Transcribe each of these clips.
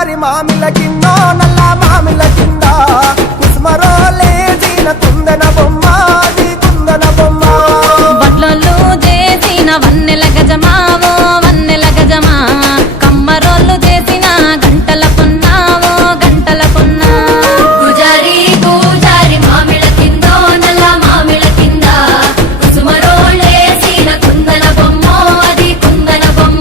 పూజారి మామిల కిందో నల్ల మామిల కింద కుసుమరోలేసిన కుందన బొమ్మ అది కుందన బొమ్మ బట్లలు చేసిన వన్నెల గజమావో వన్నెల గజమా కమ్మరోళ్ళు చేసిన గంటల పొన్నావో గంటల పొన్నా పూజారి పూజారి మామిళ్ళ కిందో నల్ల మామిళ్ళ కింద కుసుమరోలేసిన కుందన బొమ్మ అది కుందన బొమ్మ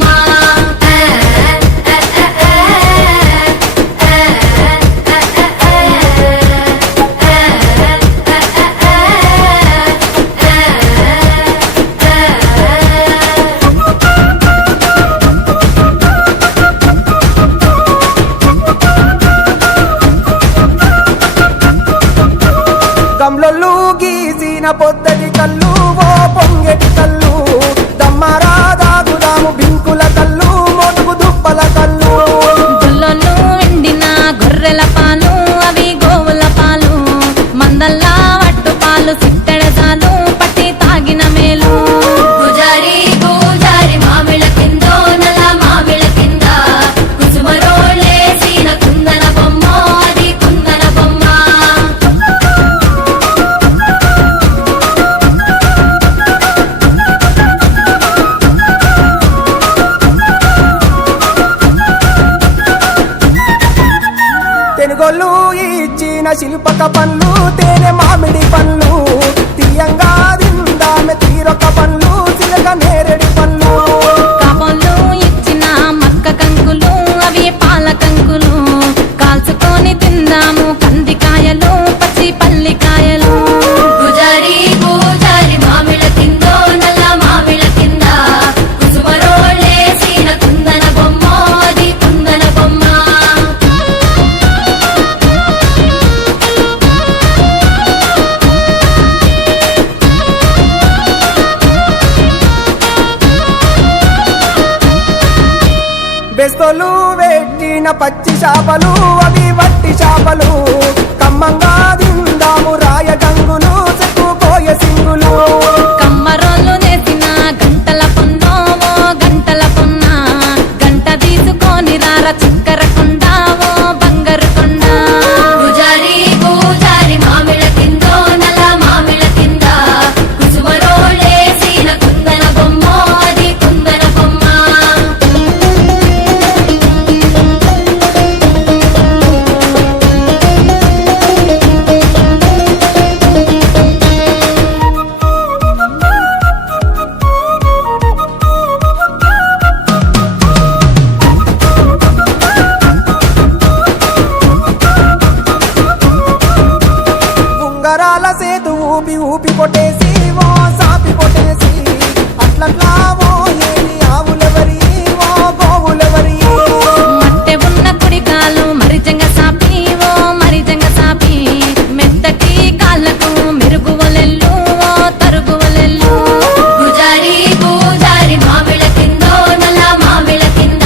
గమ్లొల్లు గీసిన పొద్దటి కళ్ళు ఓ పొంగెటి కళ్ళు దమ్మరా దాగుదాము బింకుల కళ్ళు మోటుకు దుప్పల కళ్ళు గుల్లలు ఎండిన గొర్రెల పాలు అవి గోవుల పాలు మందల్లా వట్టు పాలు సిట్టెడసాలు పట్టి తాగిన మేలు పూజారి పూజారి మామిళ్ళ కిందో నల్ల మామిళ్ళ కింద కుసుమరోలేసిన కుందన బొమ్మ అది కుందన బొమ్మ తెనుగొల్లు ఇచ్చిన శిల్పక పండ్లు తేనె మామిడి పండ్లు తీయంగా దిందామె తీరొక పండ్లు చిలక నేరేడి పండ్లు కాపోళ్ళు ఇచ్చిన మక్క కంకులు అవి పాల కంకులు కాల్చుకొని తిందాము కందికాయలు పచ్చి పల్లికాయలు పూజారి పూజారి మామిళ్ళ కిందో నల్ల మామిళ్ళ కింద కుసుమరోలేసిన కుందన బొమ్మ అది కుందన బొమ్మ బెస్తలు పెట్టిన పచ్చి చేపలు అవి వట్టి చేపలు కమ్మంగా దిందాము రాయ గంగులు చెక్కుకోయ సింగులు కమ్మరోళ్ళు చేసిన గంటల పొన్నోవో గంటల పొన్న గంట తీసుకొని రార చక్కెర కొండావో బంగారు కొండ పూజారి పూజారి మామిళ్ళ కిందో నల్ల మామిళ్ళ కింద కుసుమరోలేసిన కుందన బొమ్మ అది కుందన బొమ్మ ఉంగరాల సేతు ఊపి ఊపి కొట్టేసి ఓ సాపి కొట్టేసి అట్లట్లా ఓ ఏమి ఆవులెవరి ఓ గోవులెవరి మట్టె ఉన్న కుడికాలు మరిజంగ సాపి ఓ మరిజంగ సాపి మెత్తటి కాళ్ళకు మెరుగువలెల్లు ఓ తరుగువలెల్లు పూజారి పూజారి మామిళ్ళ కిందో నల్ల మామిళ్ళ కింద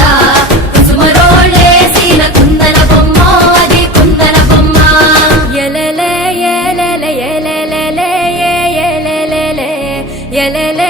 కుసుమరోలేసిన కుందన బొమ్మ అది కుందన బొమ్మ ఎలెలే ఎలెలే ఎలెలే ఎలెలే ఎలెలే